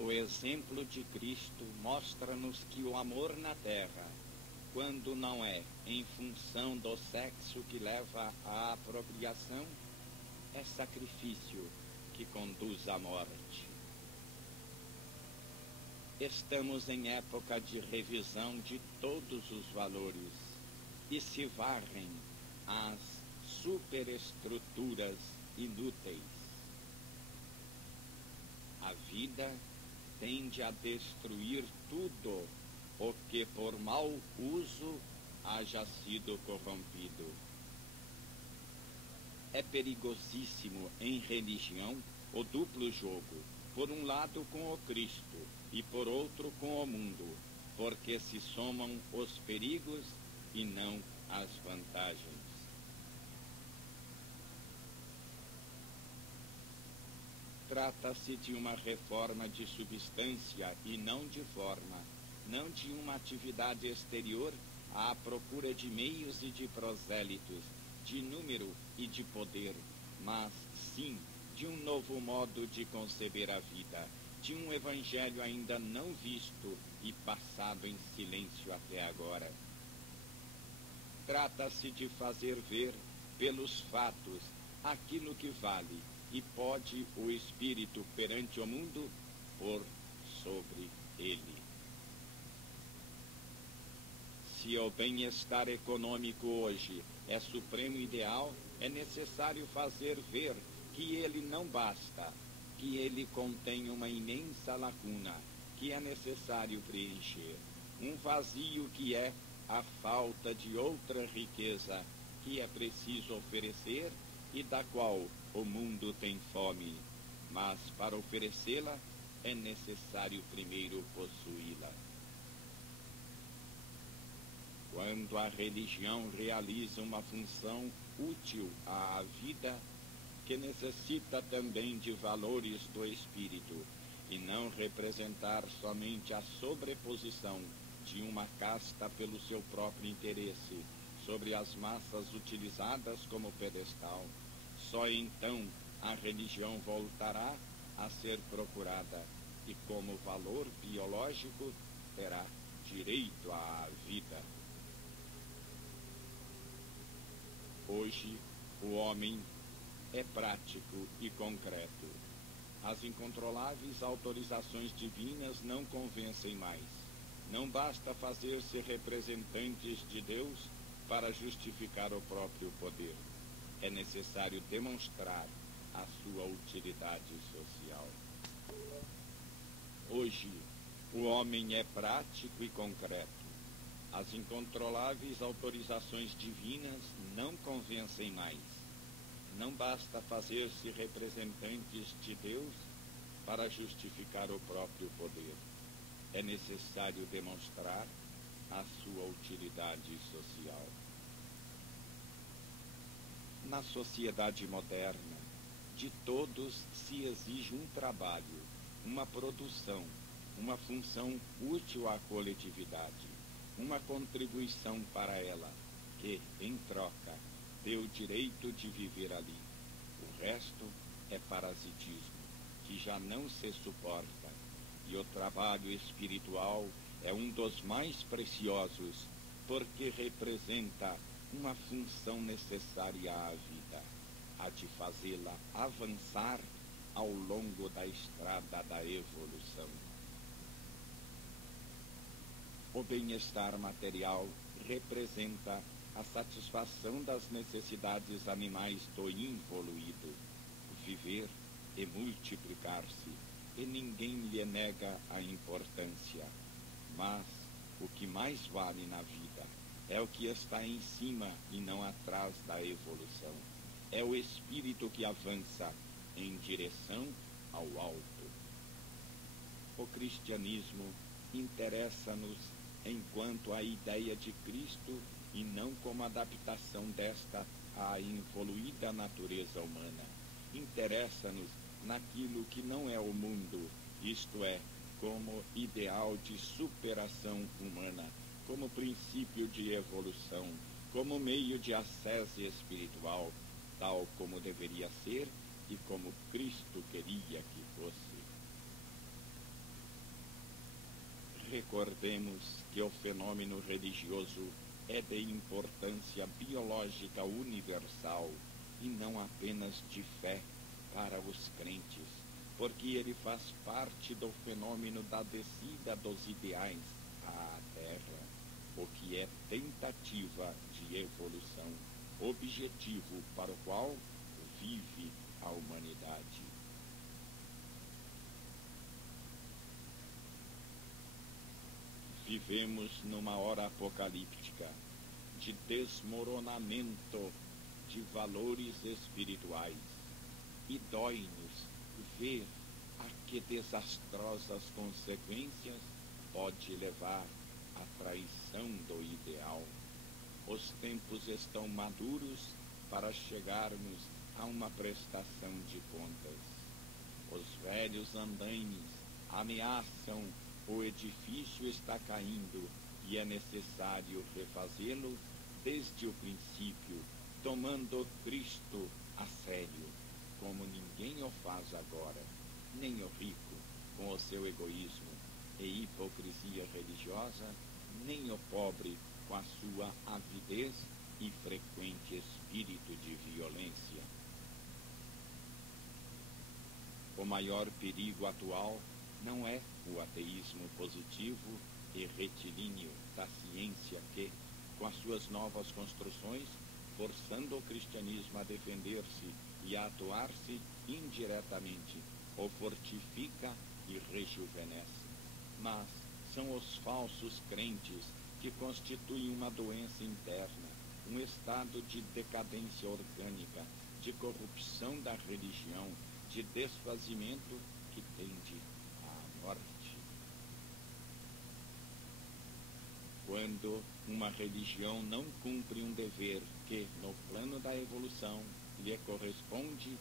O exemplo de Cristo mostra-nos que o amor na terra, quando não é em função do sexo que leva à apropriação, é sacrifício que conduz à morte. Estamos em época de revisão de todos os valores e se varrem as superestruturas inúteis. A vida tende a destruir tudo o que por mau uso haja sido corrompido. É perigosíssimo em religião o duplo jogo, por um lado com o Cristo e por outro com o mundo, porque se somam os perigos e não as vantagens. Trata-se de uma reforma de substância e não de forma, não de uma atividade exterior à procura de meios e de prosélitos, de número e de poder, mas sim de um novo modo de conceber a vida, de um evangelho ainda não visto e passado em silêncio até agora. Trata-se de fazer ver pelos fatos aquilo que vale e pode o espírito perante o mundo por sobre ele. Se o bem-estar econômico hoje é supremo ideal, é necessário fazer ver que ele não basta, que ele contém uma imensa lacuna, que é necessário preencher, um vazio que é a falta de outra riqueza, que é preciso oferecer e da qual o mundo tem fome, mas para oferecê-la é necessário primeiro possuí-la. Quando a religião realiza uma função útil à vida, que necessita também de valores do espírito, e não representar somente a sobreposição de uma casta pelo seu próprio interesse sobre as massas utilizadas como pedestal, só então a religião voltará a ser procurada e, como valor biológico, terá direito à vida. Hoje, o homem é prático e concreto. As incontroláveis autorizações divinas não convencem mais. Não basta fazer-se representantes de Deus para justificar o próprio poder. É necessário demonstrar a sua utilidade social. Hoje, o homem é prático e concreto. As incontroláveis autorizações divinas não convencem mais. Não basta fazer-se representantes de Deus para justificar o próprio poder. É necessário demonstrar a sua utilidade social. Na sociedade moderna, de todos se exige um trabalho, uma produção, uma função útil à coletividade, uma contribuição para ela, que, em troca, dê o direito de viver ali. O resto é parasitismo, que já não se suporta, e o trabalho espiritual é um dos mais preciosos, porque representa uma função necessária à vida, a de fazê-la avançar ao longo da estrada da evolução. O bem-estar material representa a satisfação das necessidades animais do involuído, viver e multiplicar-se, e ninguém lhe nega a importância. Mas o que mais vale na vida é o que está em cima e não atrás da evolução. É o espírito que avança em direção ao alto. O cristianismo interessa-nos enquanto a ideia de Cristo e não como adaptação desta à evoluída natureza humana. Interessa-nos naquilo que não é o mundo, isto é, como ideal de superação humana, como princípio de evolução, como meio de ascese espiritual, tal como deveria ser e como Cristo queria que fosse. Recordemos que o fenômeno religioso é de importância biológica universal e não apenas de fé para os crentes, porque ele faz parte do fenômeno da descida dos ideais à Terra, o que é tentativa de evolução, objetivo para o qual vive a humanidade. Vivemos numa hora apocalíptica de desmoronamento de valores espirituais e dói-nos ver a que desastrosas consequências pode levar a traição do ideal. Os tempos estão maduros para chegarmos a uma prestação de contas. Os velhos andaimes ameaçam, o edifício está caindo e é necessário refazê-lo desde o princípio, tomando Cristo a sério, como ninguém o faz agora, nem o rico, com o seu egoísmo e hipocrisia religiosa, nem o pobre, com a sua avidez e frequente espírito de violência. O maior perigo atual não é o ateísmo positivo e retilíneo da ciência que, com as suas novas construções, forçando o cristianismo a defender-se e a atuar-se indiretamente, o fortifica e rejuvenesce. Mas são os falsos crentes que constituem uma doença interna, um estado de decadência orgânica, de corrupção da religião, de desfazimento que tende à morte. Quando uma religião não cumpre um dever que, no plano da evolução, lhe corresponde,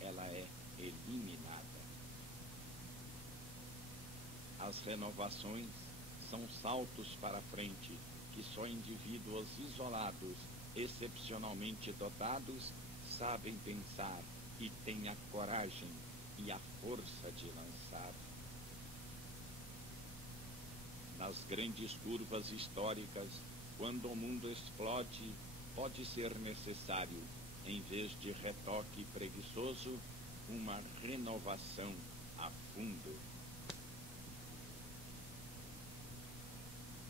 ela é eliminada. As renovações são saltos para frente que só indivíduos isolados, excepcionalmente dotados, sabem pensar e têm a coragem e a força de lançar. Nas grandes curvas históricas, quando o mundo explode, pode ser necessário, em vez de retoque preguiçoso, uma renovação a fundo.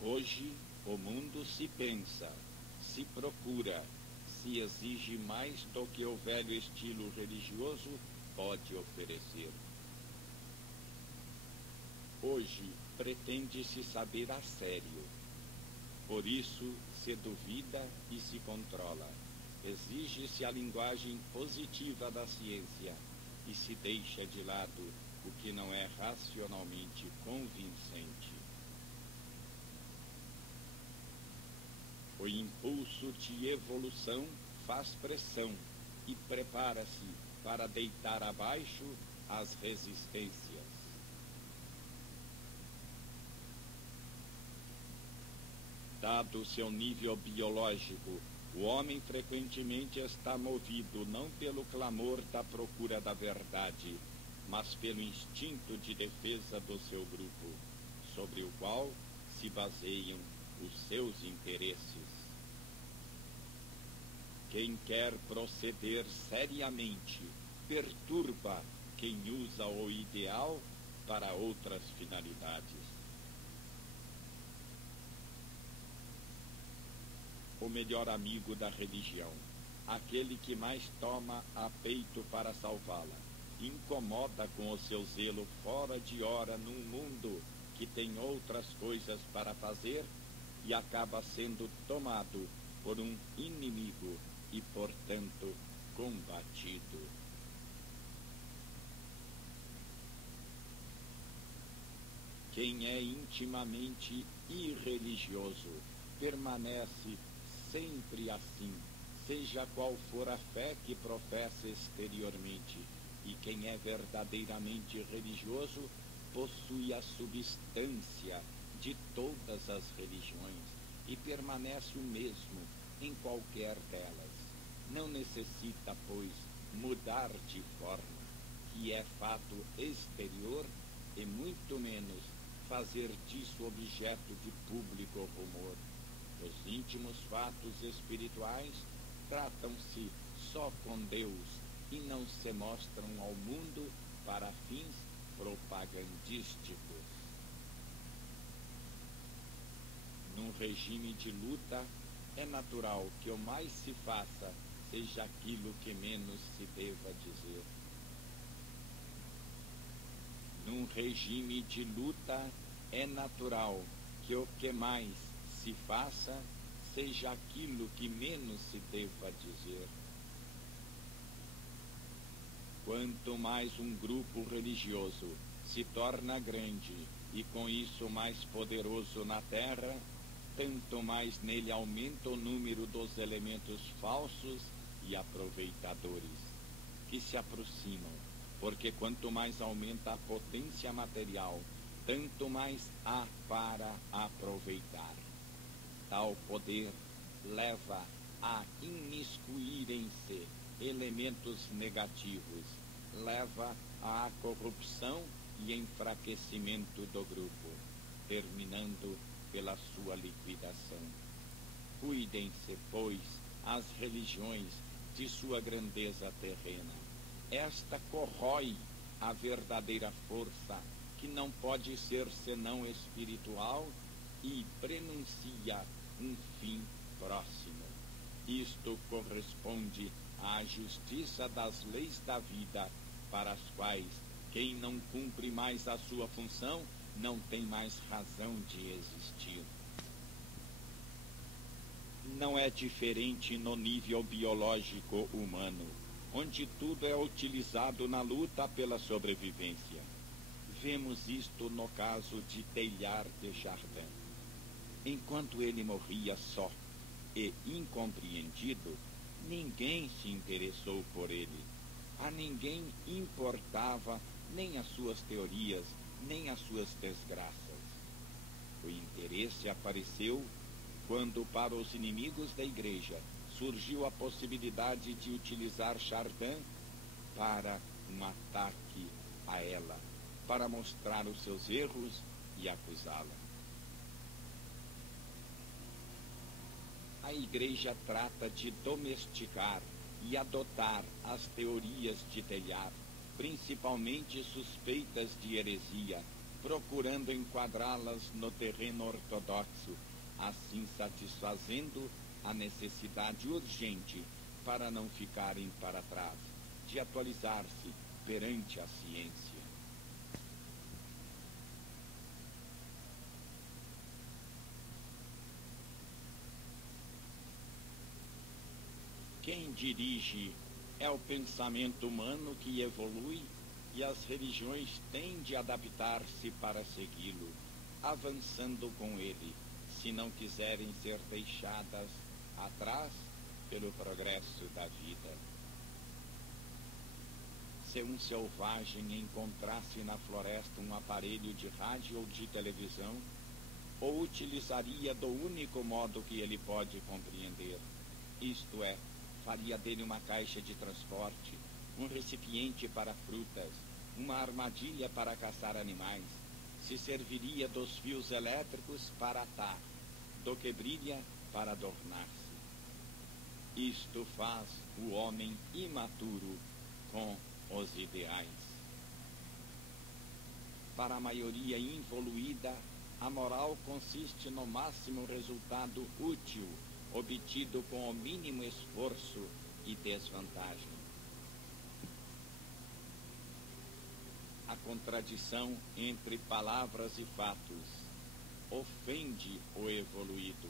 Hoje, o mundo se pensa, se procura, se exige mais do que o velho estilo religioso pode oferecer. Hoje, pretende-se saber a sério. Por isso, se duvida e se controla. Exige-se a linguagem positiva da ciência e se deixa de lado o que não é racionalmente convincente. O impulso de evolução faz pressão e prepara-se para deitar abaixo as resistências. Dado seu nível biológico, o homem frequentemente está movido não pelo clamor da procura da verdade, mas pelo instinto de defesa do seu grupo, sobre o qual se baseiam os seus interesses. Quem quer proceder seriamente perturba quem usa o ideal para outras finalidades. O melhor amigo da religião, aquele que mais toma a peito para salvá-la, incomoda com o seu zelo fora de hora num mundo que tem outras coisas para fazer e acaba sendo tomado por um inimigo e, portanto, combatido. Quem é intimamente irreligioso permanece sempre assim, seja qual for a fé que professa exteriormente, e quem é verdadeiramente religioso possui a substância de todas as religiões e permanece o mesmo em qualquer delas. Não necessita, pois, mudar de forma, que é fato exterior, e muito menos fazer disso objeto de público rumor. Os íntimos fatos espirituais tratam-se só com Deus e não se mostram ao mundo para fins propagandísticos. Num regime de luta, é natural que o mais se faça seja aquilo que menos se deva dizer. Num regime de luta, é natural que o que mais se faça seja aquilo que menos se deva dizer. Quanto mais um grupo religioso se torna grande e com isso mais poderoso na terra, tanto mais nele aumenta o número dos elementos falsos e aproveitadores que se aproximam, porque quanto mais aumenta a potência material, tanto mais há para aproveitar. Tal poder leva a imiscuírem-se elementos negativos, leva à corrupção e enfraquecimento do grupo, terminando pela sua liquidação. Cuidem-se, pois, as religiões de sua grandeza terrena. Esta corrói a verdadeira força, que não pode ser senão espiritual, e prenuncia um fim próximo. Isto corresponde à justiça das leis da vida, para as quais quem não cumpre mais a sua função não tem mais razão de existir. Não é diferente no nível biológico humano, onde tudo é utilizado na luta pela sobrevivência. Vemos isto no caso de Teilhard de Chardin. Enquanto ele morria só e incompreendido, ninguém se interessou por ele. A ninguém importava nem as suas teorias, nem as suas desgraças. O interesse apareceu quando, para os inimigos da Igreja, surgiu a possibilidade de utilizar Chardin para um ataque a ela, para mostrar os seus erros e acusá-la. A Igreja trata de domesticar e adotar as teorias de Teilhard, principalmente suspeitas de heresia, procurando enquadrá-las no terreno ortodoxo, assim satisfazendo a necessidade urgente, para não ficarem para trás, de atualizar-se perante a ciência. Quem dirige é o pensamento humano que evolui, e as religiões têm de adaptar-se para segui-lo, avançando com ele, se não quiserem ser deixadas atrás pelo progresso da vida. Se um selvagem encontrasse na floresta um aparelho de rádio ou de televisão, o utilizaria do único modo que ele pode compreender, isto é, faria dele uma caixa de transporte, um recipiente para frutas, uma armadilha para caçar animais, se serviria dos fios elétricos para atar, do que brilha para adornar-se. Isto faz o homem imaturo com os ideais. Para a maioria involuída, a moral consiste no máximo resultado útil, obtido com o mínimo esforço e desvantagem. A contradição entre palavras e fatos ofende o evoluído,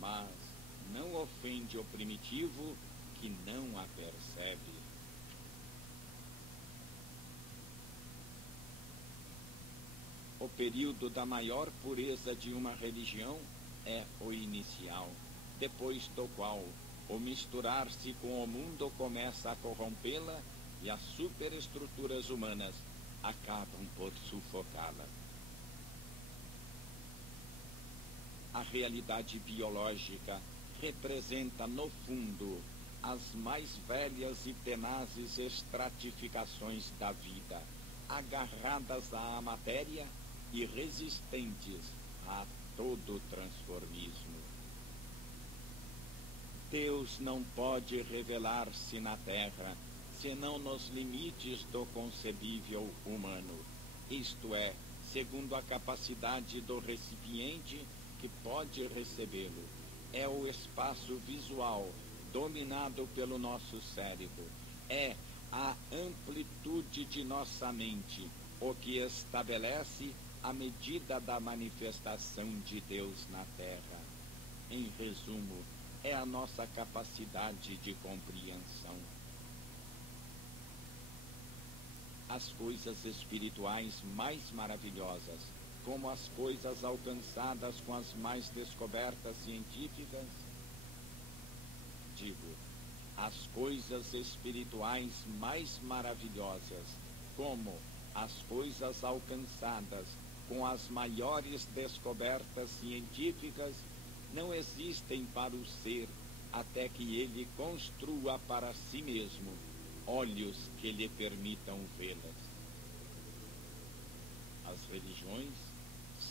mas não ofende o primitivo, que não a percebe. O período da maior pureza de uma religião é o inicial, depois do qual o misturar-se com o mundo começa a corrompê-la e as superestruturas humanas acabam por sufocá-la. A realidade biológica representa, no fundo, as mais velhas e tenazes estratificações da vida, agarradas à matéria e resistentes a todo transformismo. Deus não pode revelar-se na terra senão nos limites do concebível humano, isto é, segundo a capacidade do recipiente que pode recebê-lo. É o espaço visual dominado pelo nosso cérebro. É a amplitude de nossa mente o que estabelece a medida da manifestação de Deus na terra. Em resumo, é a nossa capacidade de compreensão. As coisas espirituais mais maravilhosas, como as coisas alcançadas com as mais descobertas científicas, as coisas espirituais mais maravilhosas, como as coisas alcançadas com as maiores descobertas científicas, não existem para o ser até que ele construa para si mesmo olhos que lhe permitam vê-las. As religiões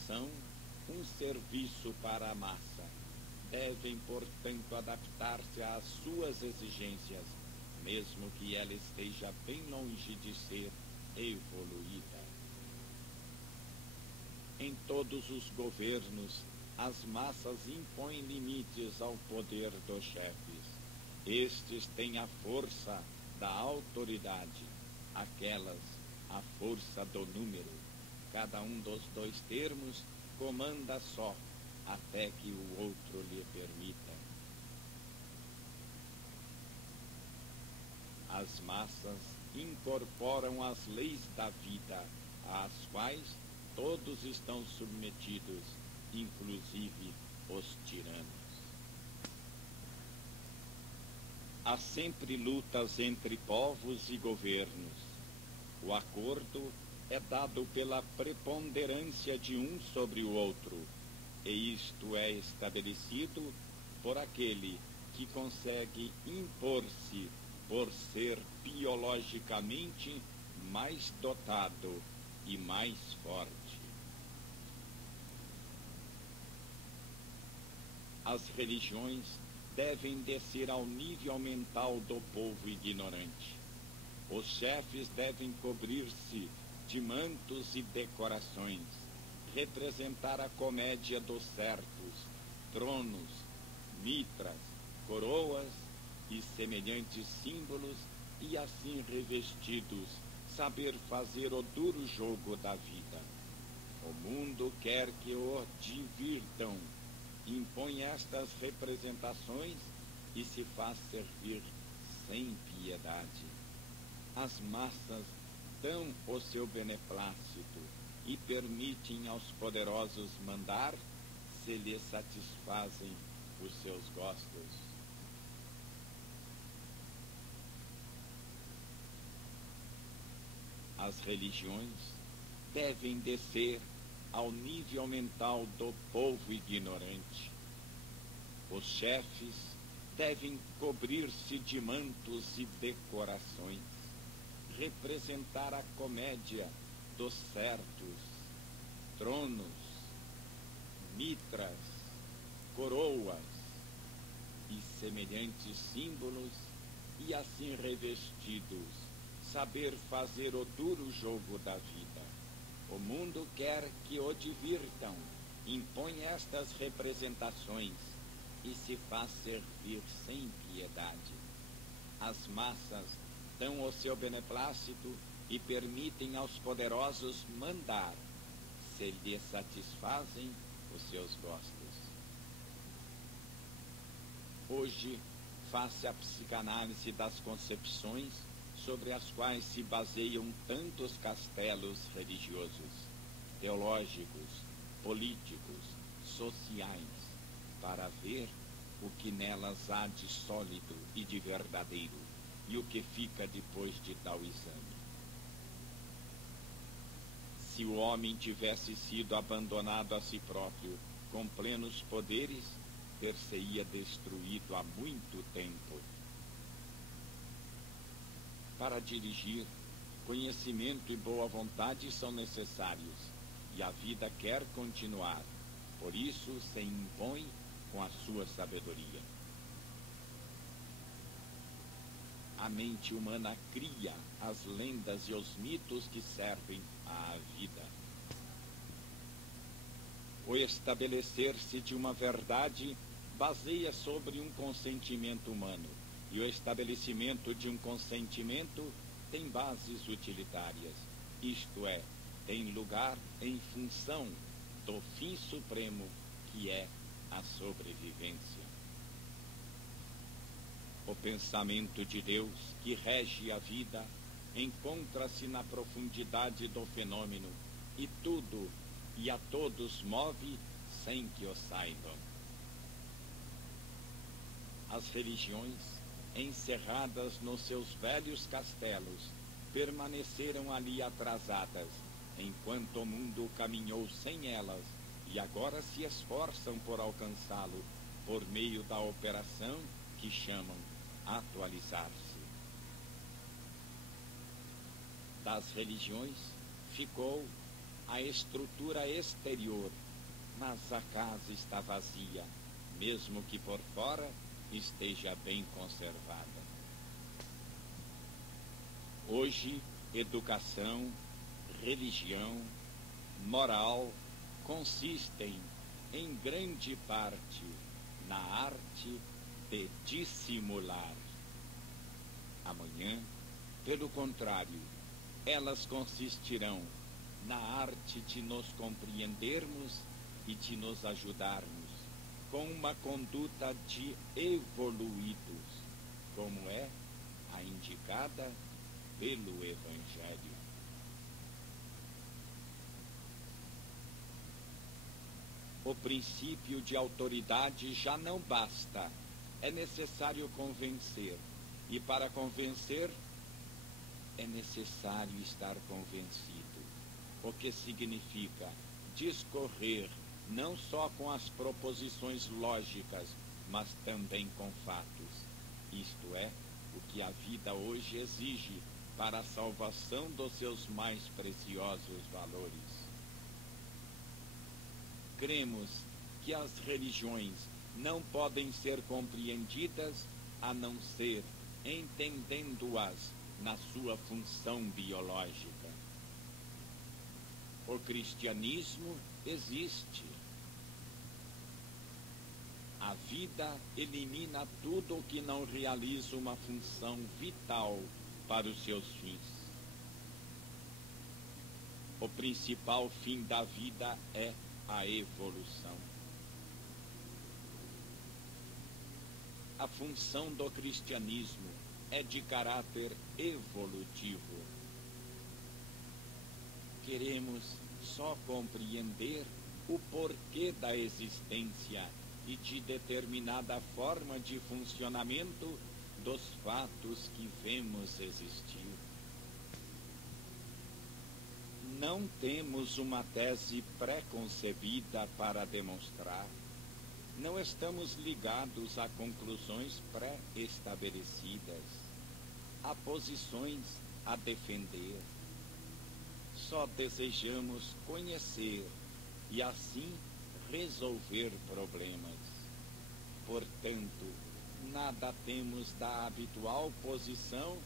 são um serviço para a massa. Devem, portanto, adaptar-se às suas exigências, mesmo que ela esteja bem longe de ser evoluída. Em todos os governos, as massas impõem limites ao poder dos chefes. Estes têm a força da autoridade, aquelas a força do número. Cada um dos dois termos comanda só, até que o outro lhe permita. As massas incorporam as leis da vida, às quais todos estão submetidos, inclusive os tiranos. Há sempre lutas entre povos e governos. O acordo é dado pela preponderância de um sobre o outro, e isto é estabelecido por aquele que consegue impor-se por ser biologicamente mais dotado e mais forte. As religiões devem descer ao nível mental do povo ignorante. Os chefes devem cobrir-se de mantos e decorações, representar a comédia dos certos, tronos, mitras, coroas e semelhantes símbolos, e assim revestidos, saber fazer o duro jogo da vida. O mundo quer que o divirtam, impõe estas representações e se faz servir sem piedade. As massas dão o seu beneplácito e permitem aos poderosos mandar, se lhes satisfazem os seus gostos. As religiões devem descer ao nível mental do povo ignorante. Os chefes devem cobrir-se de mantos e decorações, representar a comédia dos certos, tronos, mitras, coroas e semelhantes símbolos, e assim revestidos, saber fazer o duro jogo da vida. O mundo quer que o divirtam, impõe estas representações e se faz servir sem piedade. As massas dão o seu beneplácito e permitem aos poderosos mandar, se lhes satisfazem os seus gostos. Hoje, faz-se a psicanálise das concepções sobre as quais se baseiam tantos castelos religiosos, teológicos, políticos, sociais, para ver o que nelas há de sólido e de verdadeiro, e o que fica depois de tal exame. Se o homem tivesse sido abandonado a si próprio, com plenos poderes, ter-se-ia destruído há muito tempo. Para dirigir, conhecimento e boa vontade são necessários, e a vida quer continuar, por isso se impõe com a sua sabedoria. A mente humana cria as lendas e os mitos que servem à vida. O estabelecer-se de uma verdade baseia sobre um consentimento humano, e o estabelecimento de um consentimento tem bases utilitárias, isto é, tem lugar em função do fim supremo, que é a sobrevivência. O pensamento de Deus que rege a vida encontra-se na profundidade do fenômeno e tudo e a todos move sem que o saibam. As religiões, encerradas nos seus velhos castelos, permaneceram ali atrasadas, enquanto o mundo caminhou sem elas, e agora se esforçam por alcançá-lo por meio da operação que chamam atualizar-se. Das religiões ficou a estrutura exterior, mas a casa está vazia, mesmo que por fora esteja bem conservada. Hoje, educação, religião, moral consistem, em grande parte, na arte de dissimular. Amanhã, pelo contrário, elas consistirão na arte de nos compreendermos e de nos ajudarmos com uma conduta de evoluídos, como é a indicada pelo Evangelho. O princípio de autoridade já não basta, é necessário convencer, e para convencer é necessário estar convencido, o que significa discorrer não só com as proposições lógicas, mas também com fatos, isto é, o que a vida hoje exige para a salvação dos seus mais preciosos valores. Cremos que as religiões não podem ser compreendidas a não ser entendendo-as na sua função biológica. O cristianismo existe. A vida elimina tudo o que não realiza uma função vital para os seus fins. O principal fim da vida é a evolução. A função do cristianismo é de caráter evolutivo. Queremos só compreender o porquê da existência e de determinada forma de funcionamento dos fatos que vemos existir. Não temos uma tese pré-concebida para demonstrar. Não estamos ligados a conclusões pré-estabelecidas, a posições a defender. Só desejamos conhecer e assim resolver problemas. Portanto, nada temos da habitual posição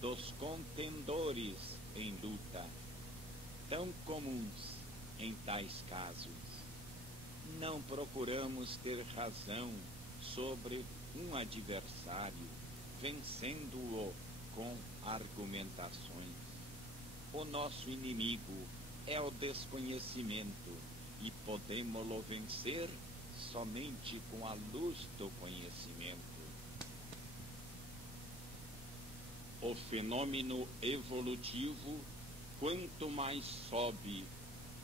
dos contendores em luta, tão comuns em tais casos. Não procuramos ter razão sobre um adversário, vencendo-o com argumentações. O nosso inimigo é o desconhecimento e podemos-lo vencer somente com a luz do conhecimento. O fenômeno evolutivo, quanto mais sobe,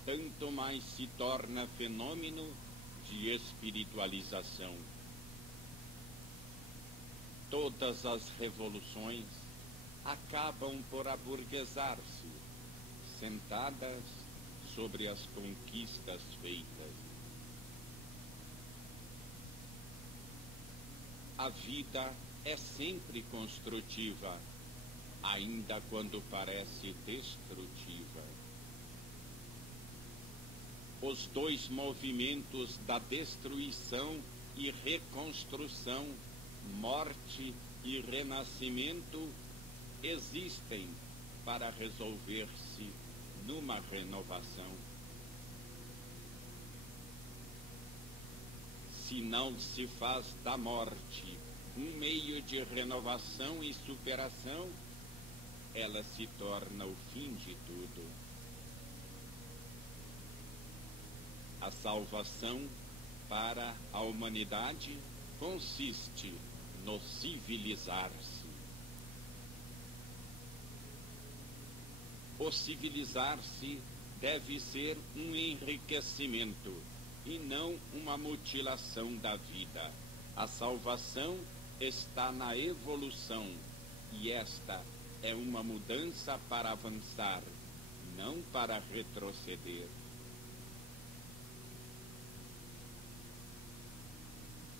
tanto mais se torna fenômeno de espiritualização. Todas as revoluções acabam por aburguesar-se, sentadas sobre as conquistas feitas. A vida é sempre construtiva, ainda quando parece destrutiva. os dois movimentos da destruição e reconstrução, morte e renascimento, existem para resolver-se numa renovação. Se não se faz da morte um meio de renovação e superação, ela se torna o fim de tudo. A salvação para a humanidade consiste no civilizar-se. O civilizar-se deve ser um enriquecimento e não uma mutilação da vida. A salvação está na evolução, e esta é uma mudança para avançar, não para retroceder.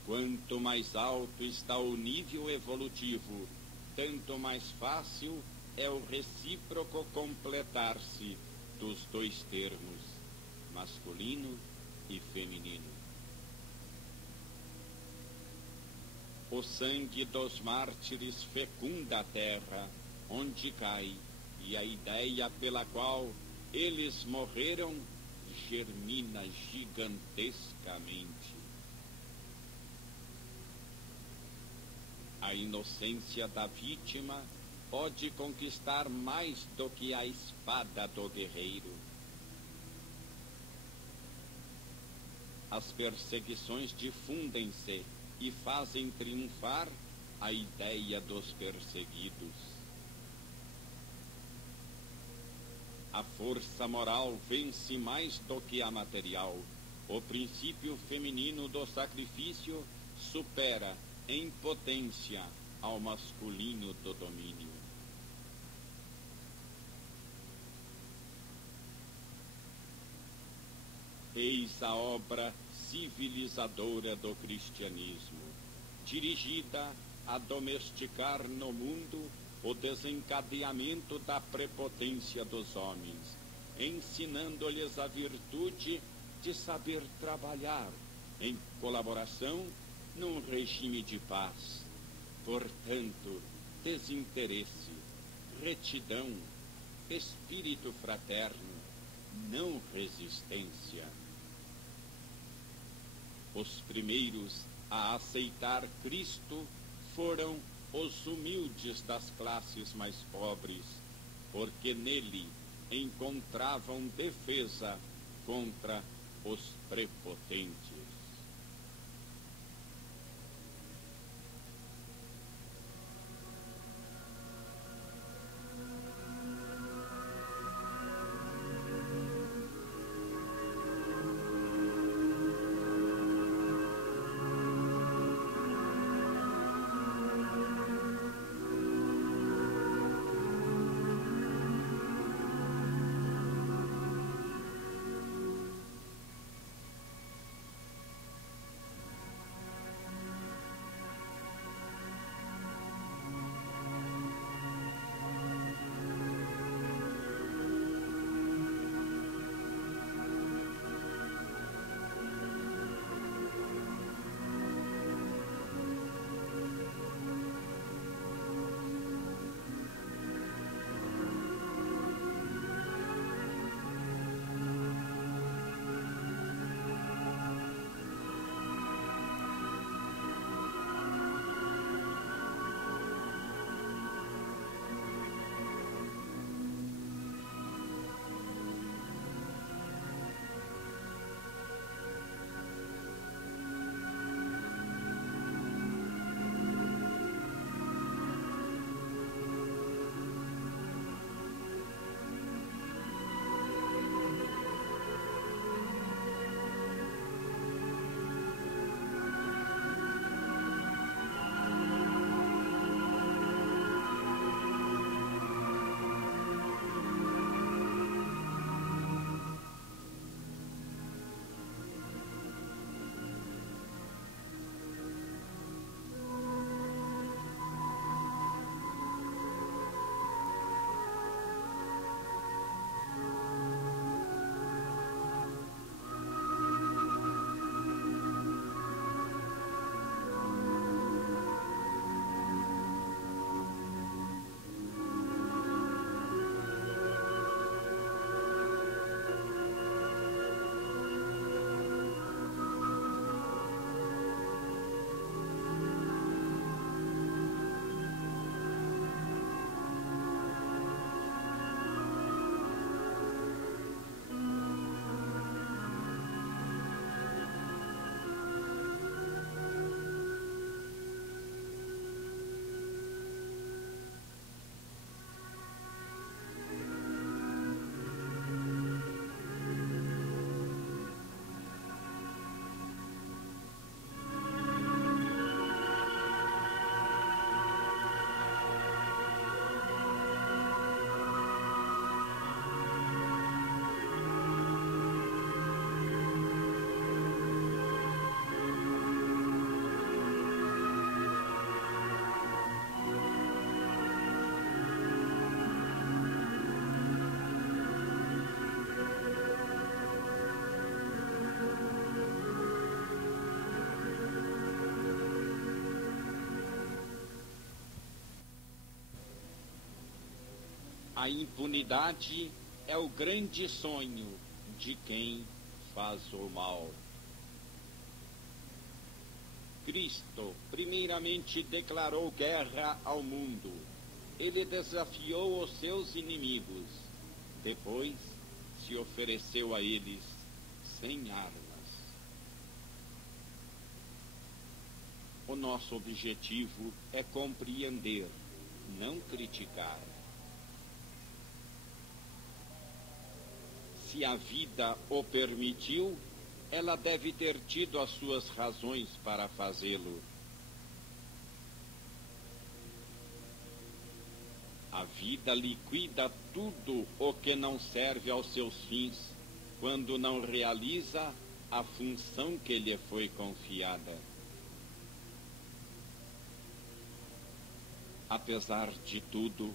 Quanto mais alto está o nível evolutivo, tanto mais fácil é o recíproco completar-se dos dois termos, masculino e feminino. O sangue dos mártires fecunda a terra onde cai, e a ideia pela qual eles morreram germina gigantescamente. A inocência da vítima pode conquistar mais do que a espada do guerreiro. As perseguições difundem-se e fazem triunfar a ideia dos perseguidos. A força moral vence mais do que a material. O princípio feminino do sacrifício supera em potência ao masculino do domínio. Eis a obra civilizadora do cristianismo, dirigida a domesticar no mundo o desencadeamento da prepotência dos homens, ensinando-lhes a virtude de saber trabalhar em colaboração num regime de paz. Portanto, desinteresse, retidão, espírito fraterno, não resistência. Os primeiros a aceitar Cristo foram os humildes das classes mais pobres, porque nele encontravam defesa contra os prepotentes. A impunidade é o grande sonho de quem faz o mal. Cristo primeiramente declarou guerra ao mundo. Ele desafiou os seus inimigos. Depois se ofereceu a eles sem armas. O nosso objetivo é compreender, não criticar. Se a vida o permitiu, ela deve ter tido as suas razões para fazê-lo. A vida liquida tudo o que não serve aos seus fins, quando não realiza a função que lhe foi confiada. Apesar de tudo,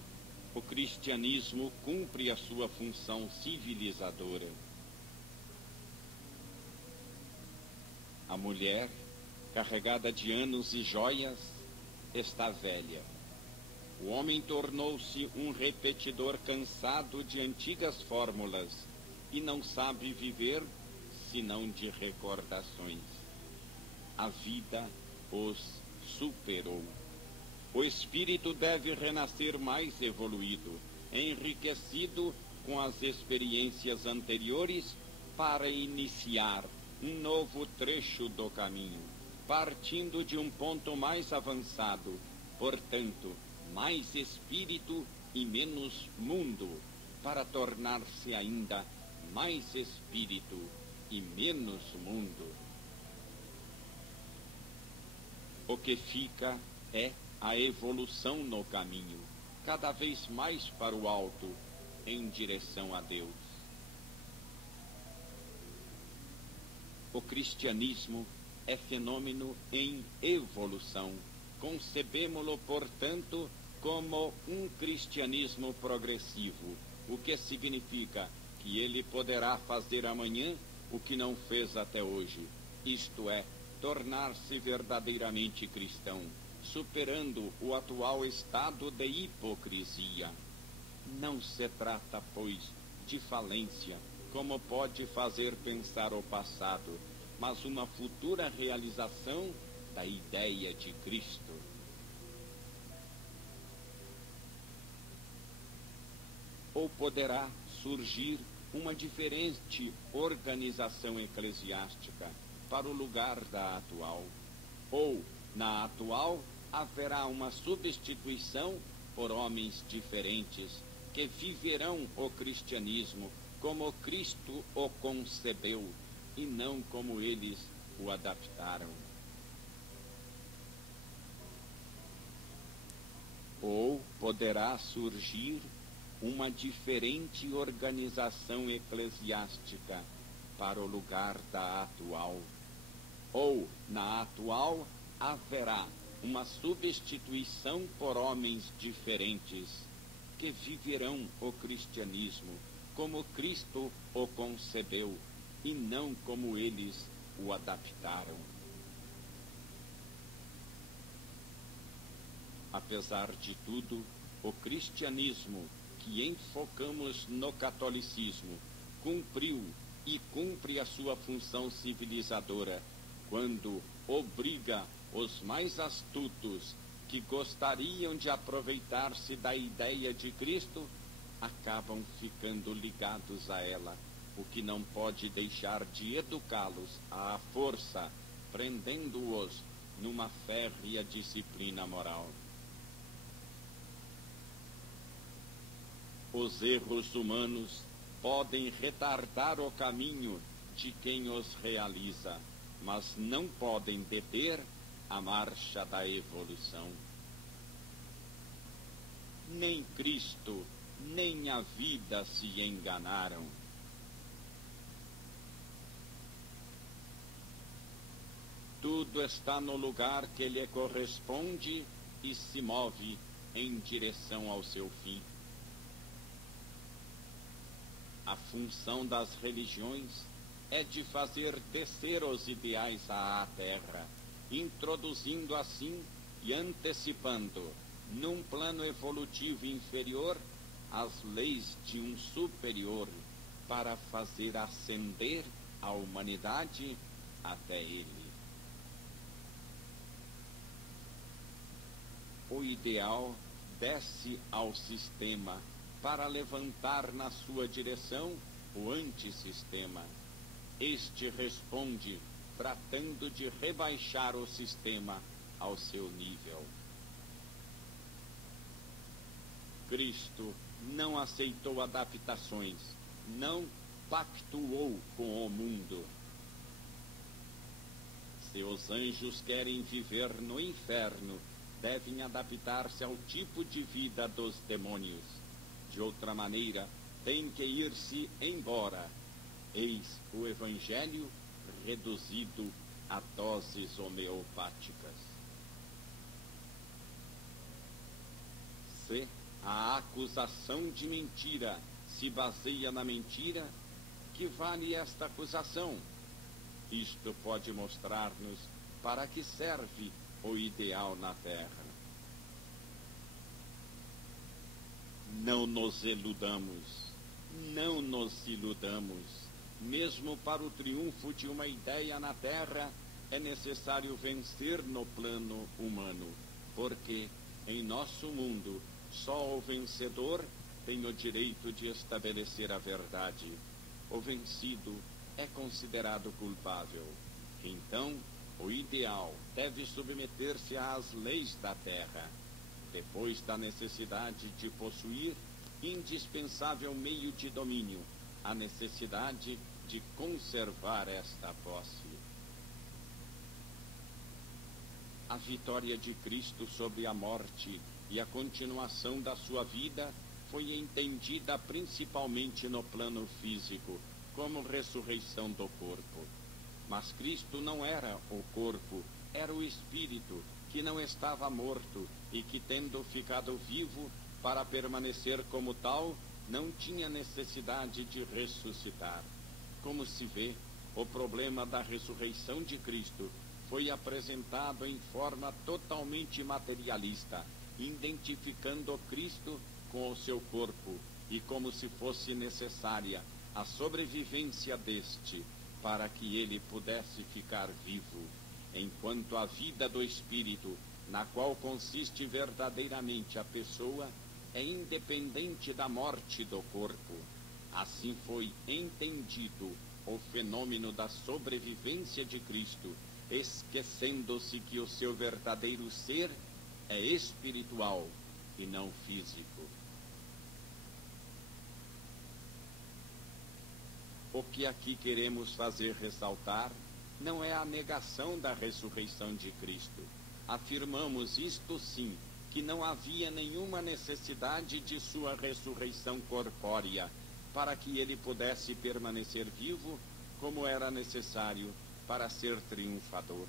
o cristianismo cumpre a sua função civilizadora. A mulher, carregada de anos e joias, está velha. O homem tornou-se um repetidor cansado de antigas fórmulas e não sabe viver senão de recordações. A vida os superou. O espírito deve renascer mais evoluído, enriquecido com as experiências anteriores para iniciar um novo trecho do caminho, partindo de um ponto mais avançado, portanto, mais espírito e menos mundo, para tornar-se ainda mais espírito e menos mundo. O que fica é a evolução no caminho, cada vez mais para o alto, em direção a Deus. O cristianismo é fenômeno em evolução. Concebemo-lo, portanto, como um cristianismo progressivo, o que significa que ele poderá fazer amanhã o que não fez até hoje, isto é, tornar-se verdadeiramente cristão, superando o atual estado de hipocrisia. Não se trata, pois, de falência, como pode fazer pensar o passado, mas uma futura realização da ideia de Cristo. Ou poderá surgir uma diferente organização eclesiástica para o lugar da atual, ou, na atual, haverá uma substituição por homens diferentes que viverão o cristianismo como Cristo o concebeu e não como eles o adaptaram. Ou poderá surgir uma diferente organização eclesiástica para o lugar da atual. Ou, na atual, haverá uma substituição por homens diferentes que viverão o cristianismo como Cristo o concebeu e não como eles o adaptaram. Apesar de tudo, o cristianismo que enfocamos no catolicismo cumpriu e cumpre a sua função civilizadora quando obriga os mais astutos que gostariam de aproveitar-se da ideia de Cristo, acabam ficando ligados a ela, o que não pode deixar de educá-los à força, prendendo-os numa férrea disciplina moral. Os erros humanos podem retardar o caminho de quem os realiza, mas não podem deter a marcha da evolução. Nem Cristo, nem a vida se enganaram. Tudo está no lugar que lhe corresponde e se move em direção ao seu fim. A função das religiões é de fazer descer os ideais à terra, introduzindo assim e antecipando, num plano evolutivo inferior, as leis de um superior para fazer ascender a humanidade até ele. O ideal desce ao sistema para levantar na sua direção o antissistema. Este responde tratando de rebaixar o sistema ao seu nível. Cristo não aceitou adaptações, não pactuou com o mundo. Se os anjos querem viver no inferno, devem adaptar-se ao tipo de vida dos demônios. De outra maneira, tem que ir-se embora. Eis o Evangelho reduzido a doses homeopáticas. Se a acusação de mentira se baseia na mentira, que vale esta acusação? Isto pode mostrar-nos para que serve o ideal na terra. Não nos iludamos, não nos iludamos. Mesmo para o triunfo de uma ideia na terra, é necessário vencer no plano humano, porque em nosso mundo só o vencedor tem o direito de estabelecer a verdade. O vencido é considerado culpável. Então, o ideal deve submeter-se às leis da terra. Depois da necessidade de possuir indispensável meio de domínio, a necessidade de conservar esta posse. A vitória de Cristo sobre a morte e a continuação da sua vida foi entendida principalmente no plano físico, como ressurreição do corpo. Mas Cristo não era o corpo, era o espírito, que não estava morto e que, tendo ficado vivo para permanecer como tal, não tinha necessidade de ressuscitar. Como se vê, o problema da ressurreição de Cristo foi apresentado em forma totalmente materialista, identificando o Cristo com o seu corpo e como se fosse necessária a sobrevivência deste para que ele pudesse ficar vivo, enquanto a vida do espírito, na qual consiste verdadeiramente a pessoa, é independente da morte do corpo. Assim foi entendido o fenômeno da sobrevivência de Cristo, esquecendo-se que o seu verdadeiro ser é espiritual e não físico. O que aqui queremos fazer ressaltar não é a negação da ressurreição de Cristo. Afirmamos isto sim, que não havia nenhuma necessidade de sua ressurreição corpórea, para que ele pudesse permanecer vivo, como era necessário para ser triunfador.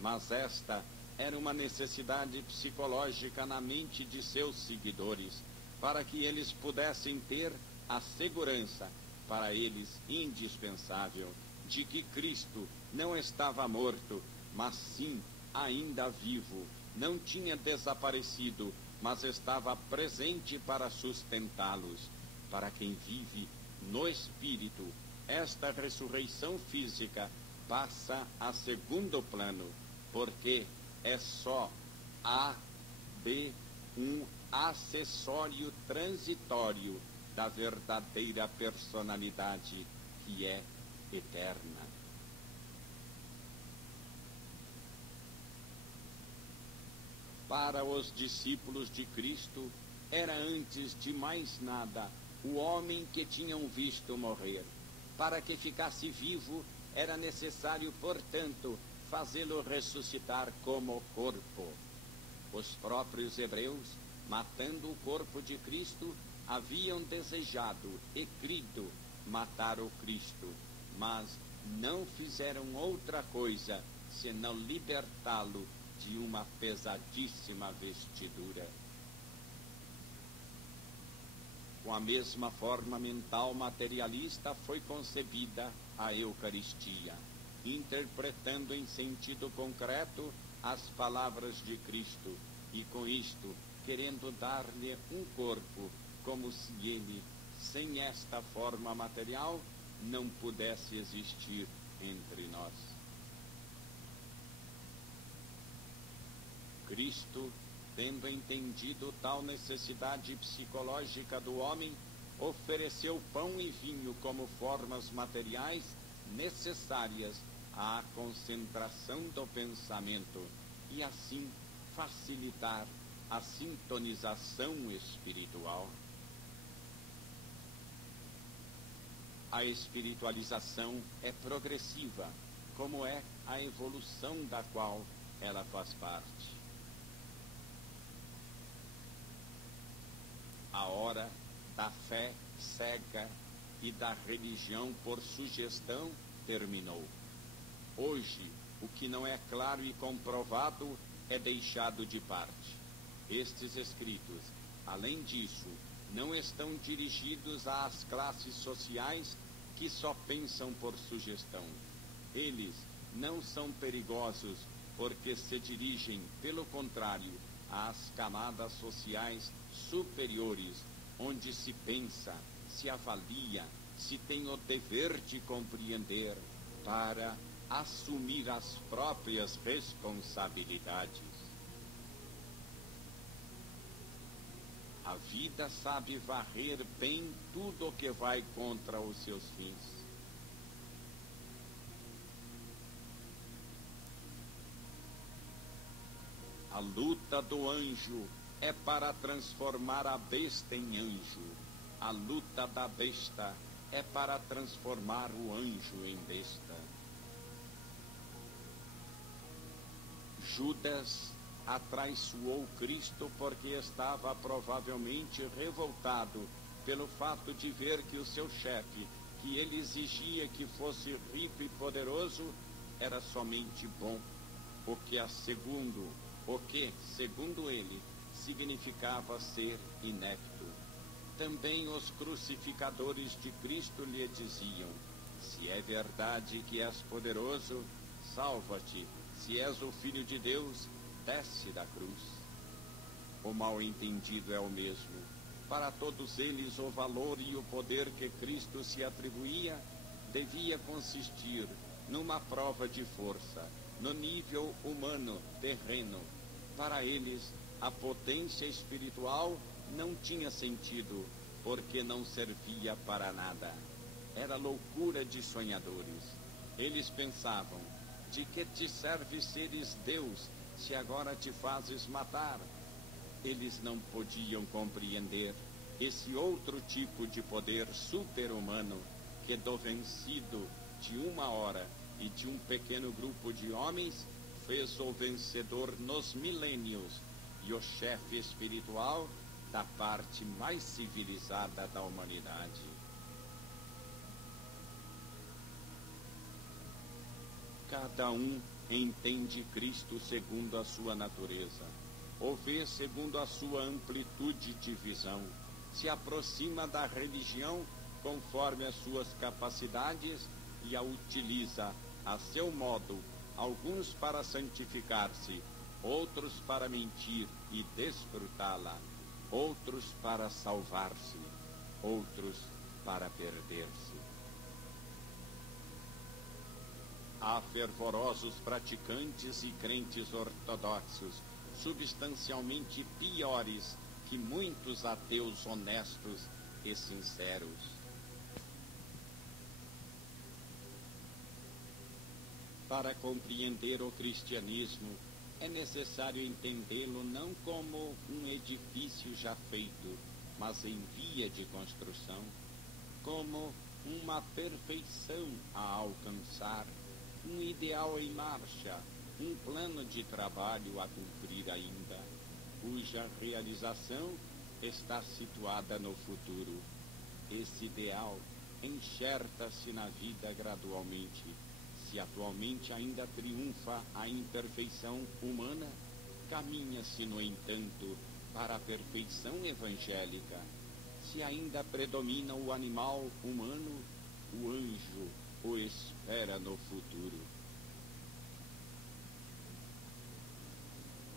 Mas esta era uma necessidade psicológica na mente de seus seguidores, para que eles pudessem ter a segurança, para eles indispensável, de que Cristo não estava morto, mas sim ainda vivo, não tinha desaparecido, mas estava presente para sustentá-los. Para quem vive no Espírito, esta ressurreição física passa a segundo plano, porque é só um acessório transitório da verdadeira personalidade que é eterna. Para os discípulos de Cristo, era antes de mais nada o homem que tinham visto morrer. Para que ficasse vivo, era necessário, portanto, fazê-lo ressuscitar como corpo. Os próprios hebreus, matando o corpo de Cristo, haviam desejado e crido matar o Cristo, mas não fizeram outra coisa senão libertá-lo de uma pesadíssima vestidura. Com a mesma forma mental materialista foi concebida a Eucaristia, interpretando em sentido concreto as palavras de Cristo e, com isto, querendo dar-lhe um corpo como se ele, sem esta forma material, não pudesse existir entre nós. Cristo, tendo entendido tal necessidade psicológica do homem, ofereceu pão e vinho como formas materiais necessárias à concentração do pensamento e assim facilitar a sintonização espiritual. A espiritualização é progressiva, como é a evolução da qual ela faz parte. A hora da fé cega e da religião por sugestão terminou. Hoje, o que não é claro e comprovado é deixado de parte. Estes escritos, além disso, não estão dirigidos às classes sociais que só pensam por sugestão. Eles não são perigosos porque se dirigem, pelo contrário, às camadas sociais superiores, onde se pensa, se avalia, se tem o dever de compreender para assumir as próprias responsabilidades. A vida sabe varrer bem tudo o que vai contra os seus fins. A luta do anjo é para transformar a besta em anjo. A luta da besta é para transformar o anjo em besta. Judas atraiçoou Cristo porque estava provavelmente revoltado pelo fato de ver que o seu chefe, que ele exigia que fosse rico e poderoso, era somente bom, o que, segundo ele, significava ser inepto. Também os crucificadores de Cristo lhe diziam: se é verdade que és poderoso, salva-te. Se és o Filho de Deus, desce da cruz. O mal-entendido é o mesmo. Para todos eles, o valor e o poder que Cristo se atribuía devia consistir numa prova de força, no nível humano, terreno. Para eles, a potência espiritual não tinha sentido, porque não servia para nada. Era loucura de sonhadores. Eles pensavam: de que te serve seres Deus, se agora te fazes matar? Eles não podiam compreender esse outro tipo de poder super-humano que, do vencido de uma hora e de um pequeno grupo de homens, fez o vencedor nos milênios e o chefe espiritual da parte mais civilizada da humanidade. Cada um entende Cristo segundo a sua natureza, o vê segundo a sua amplitude de visão, se aproxima da religião conforme as suas capacidades e a utiliza a seu modo, alguns para santificar-se, outros para mentir e desfrutá-la, outros para salvar-se, outros para perder-se. Há fervorosos praticantes e crentes ortodoxos, substancialmente piores que muitos ateus honestos e sinceros. Para compreender o cristianismo, é necessário entendê-lo não como um edifício já feito, mas em via de construção, como uma perfeição a alcançar, um ideal em marcha, um plano de trabalho a cumprir ainda, cuja realização está situada no futuro. Esse ideal enxerta-se na vida gradualmente. Se atualmente ainda triunfa a imperfeição humana, caminha-se, no entanto, para a perfeição evangélica. Se ainda predomina o animal humano, o anjo o espera no futuro.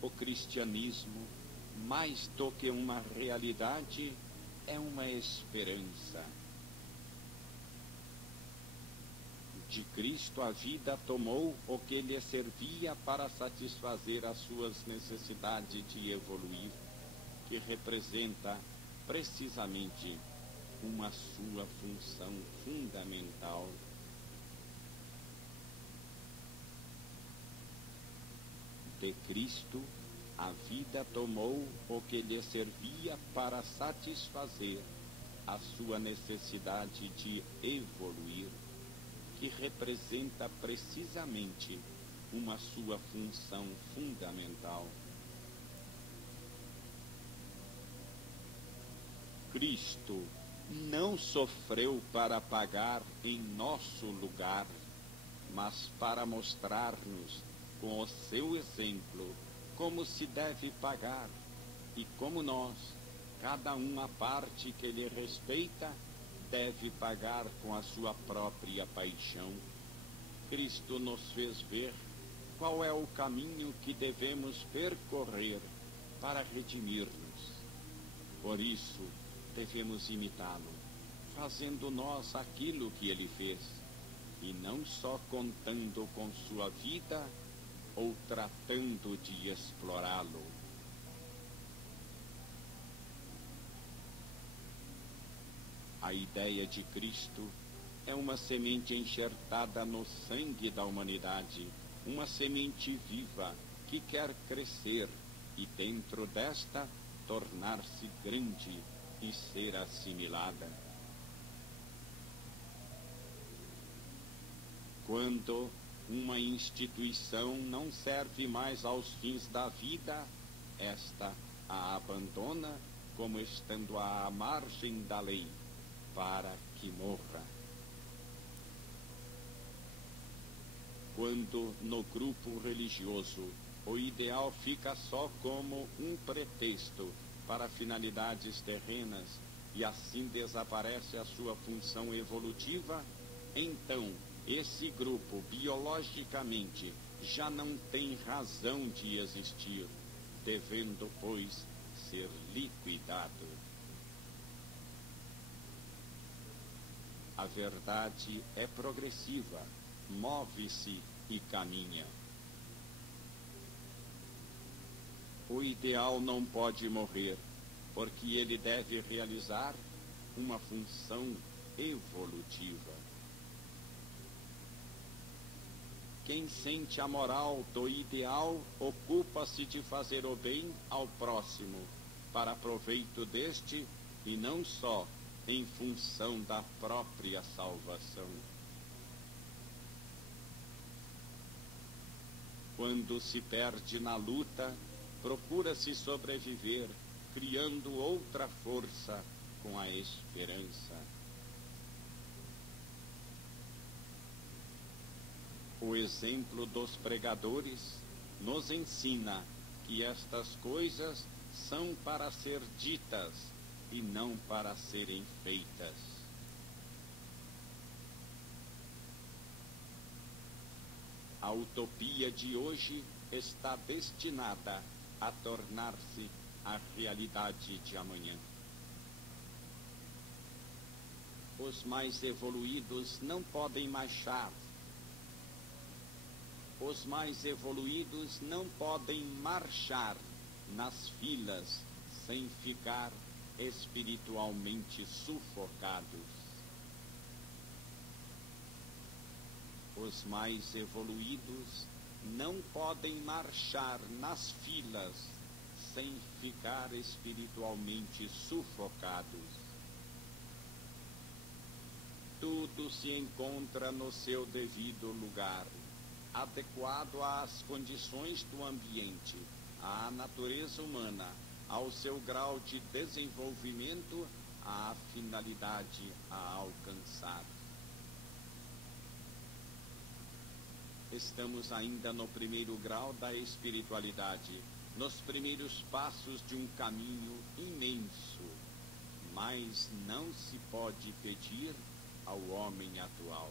O cristianismo, mais do que uma realidade, é uma esperança. De Cristo a vida tomou o que lhe servia para satisfazer as suas necessidades de evoluir, que representa precisamente uma sua função fundamental. De Cristo, a vida tomou o que lhe servia para satisfazer a sua necessidade de evoluir, que representa precisamente uma sua função fundamental. Cristo não sofreu para pagar em nosso lugar, mas para mostrar-nos, com o seu exemplo, como se deve pagar, e como nós, cada um a parte que lhe respeita, deve pagar com a sua própria paixão. Cristo nos fez ver qual é o caminho que devemos percorrer para redimir-nos. Por isso, devemos imitá-lo, fazendo nós aquilo que ele fez, e não só contando com sua vida ou tratando de explorá-lo. A ideia de Cristo é uma semente enxertada no sangue da humanidade, uma semente viva que quer crescer e dentro desta tornar-se grande e ser assimilada. Quando uma instituição não serve mais aos fins da vida, esta a abandona como estando à margem da lei, para que morra. Quando no grupo religioso o ideal fica só como um pretexto para finalidades terrenas e assim desaparece a sua função evolutiva, então esse grupo biologicamente já não tem razão de existir, devendo, pois, ser liquidado. A verdade é progressiva, move-se e caminha. O ideal não pode morrer, porque ele deve realizar uma função evolutiva. Quem sente a moral do ideal ocupa-se de fazer o bem ao próximo, para proveito deste e não só em função da própria salvação. Quando se perde na luta, procura-se sobreviver, criando outra força com a esperança. O exemplo dos pregadores nos ensina que estas coisas são para ser ditas e não para serem feitas. A utopia de hoje está destinada a tornar-se a realidade de amanhã. Os mais evoluídos não podem marchar. Os mais evoluídos não podem marchar nas filas sem ficar espiritualmente sufocados. Os mais evoluídos não podem marchar nas filas sem ficar espiritualmente sufocados. Tudo se encontra no seu devido lugar, adequado às condições do ambiente, à natureza humana, ao seu grau de desenvolvimento, à finalidade a alcançar. Estamos ainda no primeiro grau da espiritualidade, nos primeiros passos de um caminho imenso, mas não se pode pedir ao homem atual.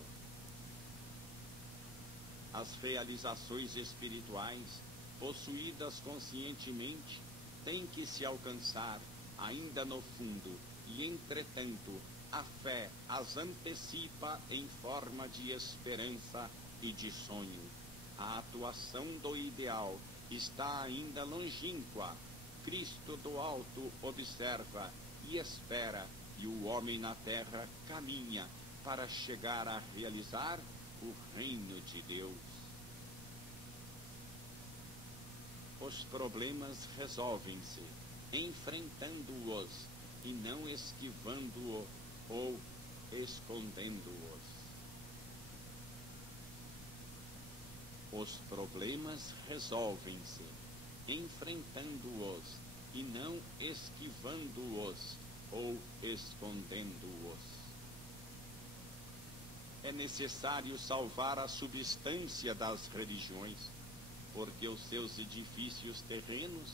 As realizações espirituais, possuídas conscientemente, têm que se alcançar, ainda no fundo, e, entretanto, a fé as antecipa em forma de esperança e de sonho. A atuação do ideal está ainda longínqua. Cristo do alto observa e espera, e o homem na terra caminha para chegar a realizar o reino de Deus. Os problemas resolvem-se enfrentando-os e não esquivando-os ou escondendo-os. Os problemas resolvem-se enfrentando-os e não esquivando-os ou escondendo-os. É necessário salvar a substância das religiões, porque os seus edifícios terrenos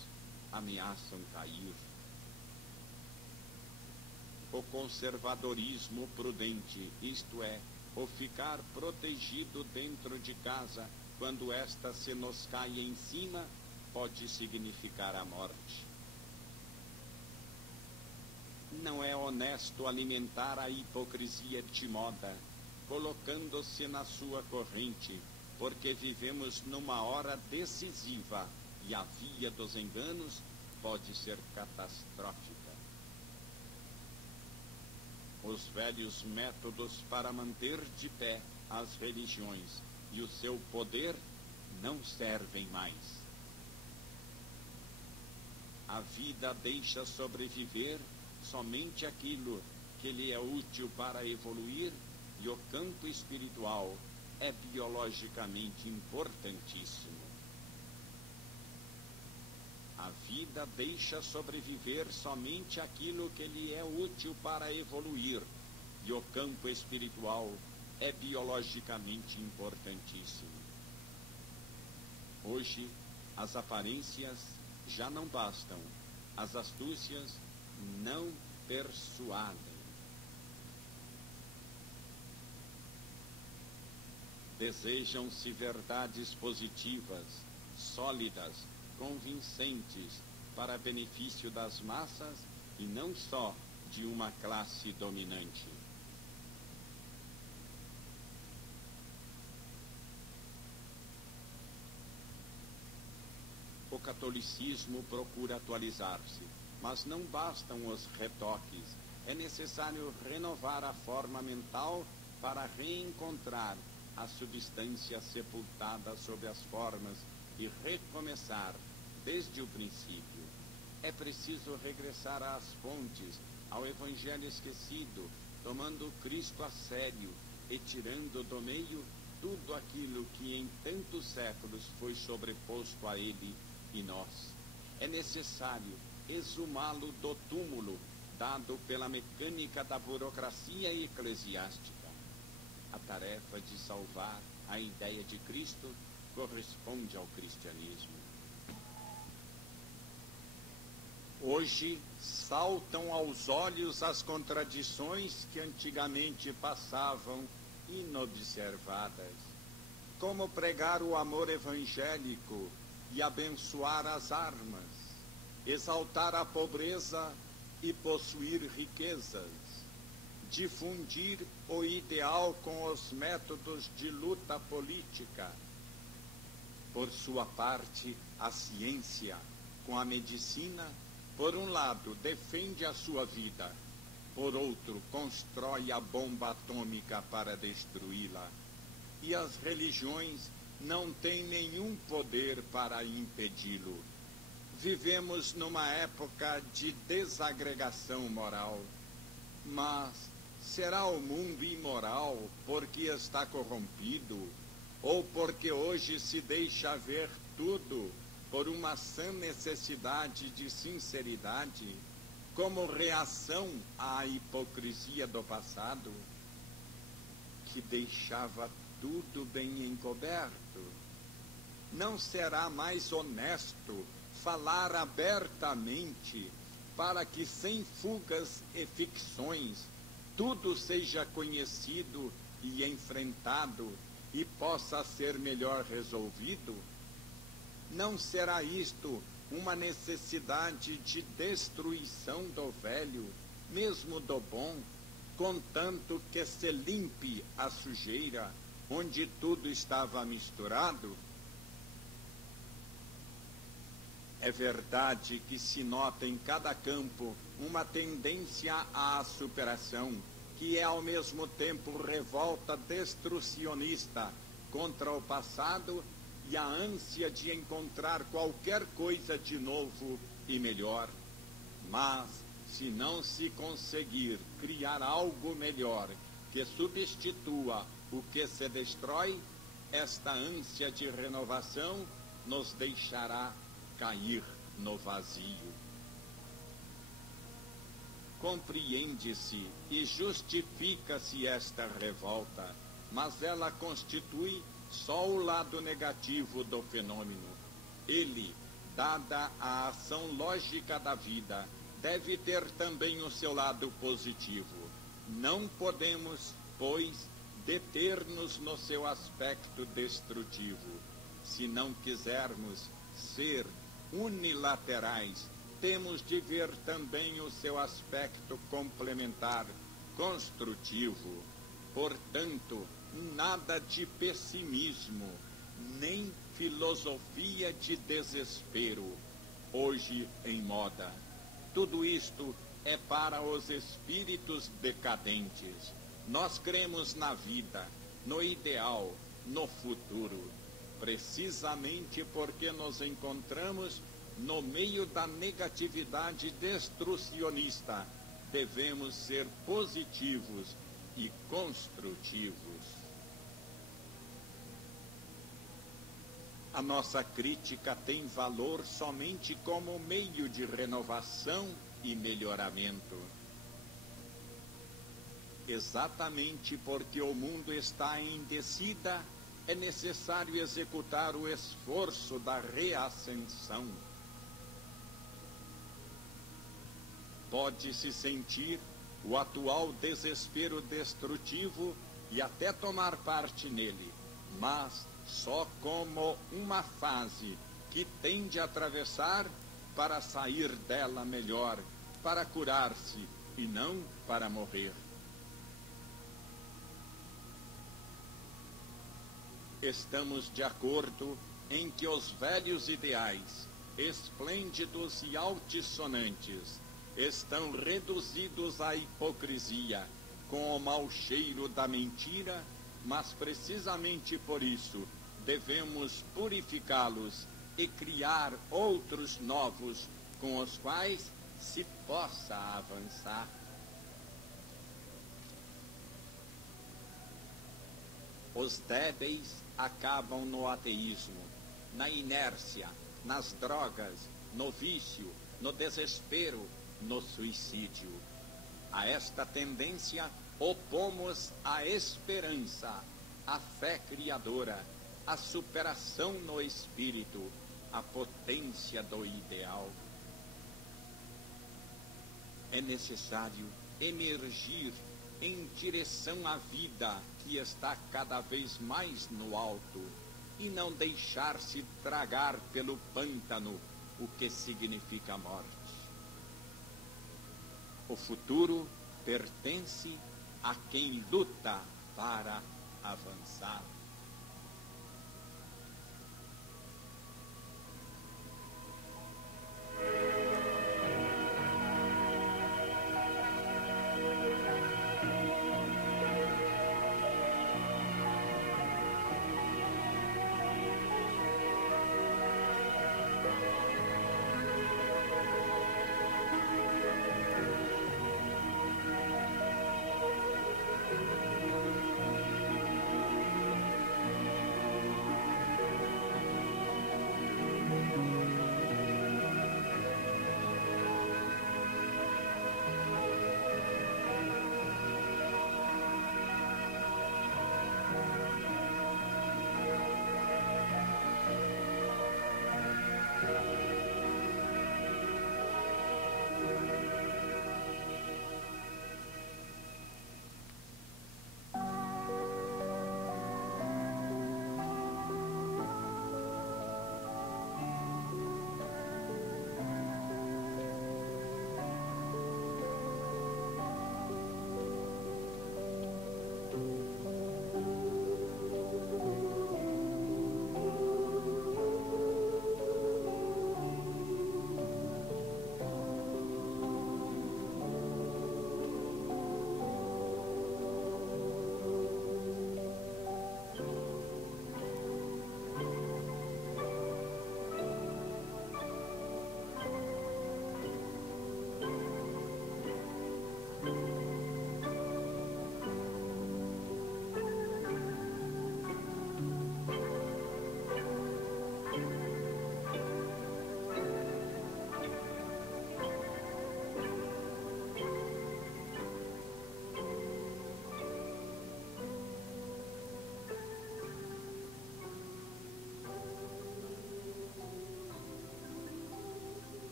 ameaçam cair. O conservadorismo prudente, isto é, o ficar protegido dentro de casa quando esta se nos cai em cima, pode significar a morte. Não é honesto alimentar a hipocrisia de moda, colocando-se na sua corrente, porque vivemos numa hora decisiva e a via dos enganos pode ser catastrófica. Os velhos métodos para manter de pé as religiões e o seu poder não servem mais. A vida deixa sobreviver somente aquilo que lhe é útil para evoluir, e o campo espiritual é biologicamente importantíssimo. A vida deixa sobreviver somente aquilo que lhe é útil para evoluir, e o campo espiritual é biologicamente importantíssimo. Hoje, as aparências já não bastam, as astúcias não persuadem. Desejam-se verdades positivas, sólidas, convincentes, para benefício das massas e não só de uma classe dominante. O catolicismo procura atualizar-se, mas não bastam os retoques. É necessário renovar a forma mental para reencontrar a substância sepultada sob as formas e recomeçar desde o princípio. É preciso regressar às fontes, ao Evangelho esquecido, tomando Cristo a sério e tirando do meio tudo aquilo que em tantos séculos foi sobreposto a ele e nós. É necessário exumá-lo do túmulo dado pela mecânica da burocracia eclesiástica. A tarefa de salvar a ideia de Cristo corresponde ao cristianismo. Hoje saltam aos olhos as contradições que antigamente passavam inobservadas. Como pregar o amor evangélico e abençoar as armas, exaltar a pobreza e possuir riquezas, difundir o ideal com os métodos de luta política. Por sua parte, a ciência, com a medicina, por um lado, defende a sua vida, por outro, constrói a bomba atômica para destruí-la. E as religiões não têm nenhum poder para impedi-lo. Vivemos numa época de desagregação moral, mas será o mundo imoral porque está corrompido, ou porque hoje se deixa ver tudo por uma sã necessidade de sinceridade, como reação à hipocrisia do passado, que deixava tudo bem encoberto? Não será mais honesto falar abertamente para que, sem fugas e ficções, tudo seja conhecido e enfrentado e possa ser melhor resolvido? Não será isto uma necessidade de destruição do velho mesmo do bom, contanto que se limpe a sujeira onde tudo estava misturado? É verdade que se nota em cada campo uma tendência à superação, que é ao mesmo tempo revolta destrucionista contra o passado e a ânsia de encontrar qualquer coisa de novo e melhor. Mas, se não se conseguir criar algo melhor que substitua o que se destrói, esta ânsia de renovação nos deixará cair no vazio. Compreende-se e justifica-se esta revolta, mas ela constitui só o lado negativo do fenômeno. Ele, dada a ação lógica da vida, deve ter também o seu lado positivo. Não podemos, pois, deter-nos no seu aspecto destrutivo. Se não quisermos ser unilaterais, temos de ver também o seu aspecto complementar, construtivo. Portanto, nada de pessimismo, nem filosofia de desespero, hoje em moda. Tudo isto é para os espíritos decadentes. Nós cremos na vida, no ideal, no futuro, precisamente porque nos encontramos no meio da negatividade destrucionista. Devemos ser positivos e construtivos. A nossa crítica tem valor somente como meio de renovação e melhoramento. Exatamente porque o mundo está em descida, é necessário executar o esforço da reascensão. Pode-se sentir o atual desespero destrutivo e até tomar parte nele, mas só como uma fase que tende a atravessar para sair dela melhor, para curar-se e não para morrer. Estamos de acordo em que os velhos ideais, esplêndidos e altissonantes, estão reduzidos à hipocrisia, com o mau cheiro da mentira, mas precisamente por isso devemos purificá-los e criar outros novos com os quais se possa avançar. Os débeis acabam no ateísmo, na inércia, nas drogas, no vício, no desespero, no suicídio. A esta tendência opomos a esperança, a fé criadora, a superação no espírito, a potência do ideal. É necessário emergir em direção à vida que está cada vez mais no alto e não deixar-se tragar pelo pântano, o que significa a morte. O futuro pertence a quem luta para avançar.